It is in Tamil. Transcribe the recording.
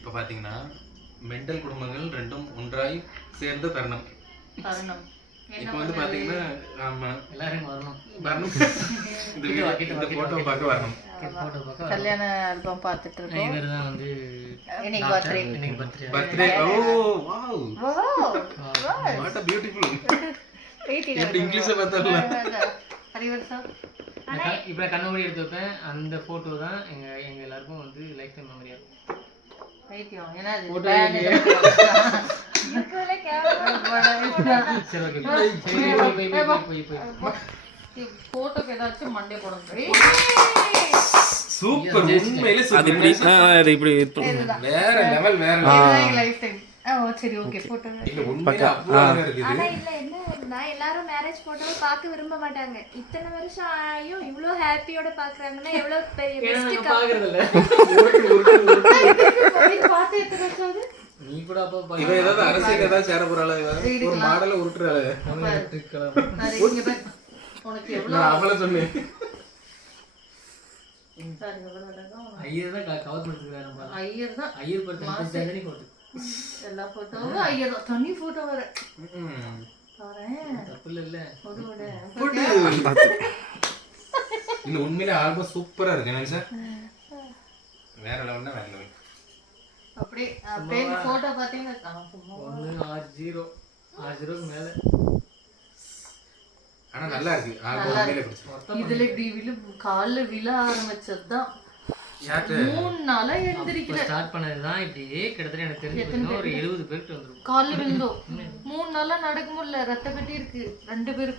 இப்ப பாத்தீங்கன்னா மெண்டல் குடும்பங்கள் ரெண்டும் ஒன்றாய் சேர்ந்து தருணம். இப்ப வந்து பாத்தீங்கன்னா ஆமா எல்லாரும் வரணும் இந்த போட்டோ பார்க்க வரணும். கல்யாண ஆல்பம் பார்த்துட்டு இருக்கோம். இவர்தான் வந்து இன்னைக்கு birthday. O wow what a beautiful. எப்படி இங்கிலீஷ்ல பார்த்தறல. இப்ப கண்ணாடி எடுத்து வைப்பேன். அந்த போட்டோ தான் எங்க எல்லாருக்கும் வந்து லைஃப் டைம் மெமரியா இருக்கும். வைத்தியம் ஏன்னா அது போட்டோ இருக்கல கேவலமா சரி ஓகே போய் போட்டோக்கு ஏதாச்சும் மண்டே போடுங்க. சூப்பர் உண்மையிலே சூப்பர். அது இப்படி வேற லெவல் வேற லைஃப் டைம். சரி ஓகே போட்டோ இல்ல உண்மையிலே அவ்வளவு அழகா இருக்குது. ஆனா இல்ல என்ன எல்லாரும் மேரேஜ் போட்டோவை பார்க்க விரும்ப மாட்டாங்க. இத்தனை வருஷம் ஆயும் இவ்ளோ ஹாப்பியோட பாக்குறாங்கன்னா எவ்வளவு பெரிய பெஸ்ட் பாக்குறது இல்ல. பார்த்து எத்தனை வருஷம் ஆகுது? நீ கூட அப்ப இவ ஏதாவது அரசியல் ஏதாவது சேர போறாளா? ஒரு மாடல உருட்டுறாளே. உனக்கு நான் எவ்வளவு அவள சொன்னேன். ஐயர் தான் கவர் பண்ணிருக்காரு பாரு. ஐயர் தான் ஐயர் பத்தி தனி போட்டு எல்லா போட்டோவும் ஐயர் தான் தனி போட்டோ வர பாரேன். தப்பு இல்ல ஒருவோட இல்ல உண்மையிலே ஆல்பம் சூப்பரா இருக்கு என்ன சார்? வேற லெவல்னா வேற லெவல். அப்படியே போட்டோ பாத்தீங்கன்னா 1 60 மேல. ஆனா நல்லா இருக்கு ஆல்பம் உண்மையிலே பிடிச்சிருக்கு. இதுல இப்படி கால்ல விழ ஆரம்பிச்சதுதான். யாரு 3 நாளா எழுந்திருக்கல. ஸ்டார்ட் பண்ணதுதான் இப்படி கிட்டத்தட்ட எனக்கு தெரிஞ்சு ஒரு 70 பேருக்கு வந்துரும். கால்ல விழுந்தோம். 3 நாளா நடக்க முடியல. ரத்த கட்டி இருக்கு 2 பேருக்கும்.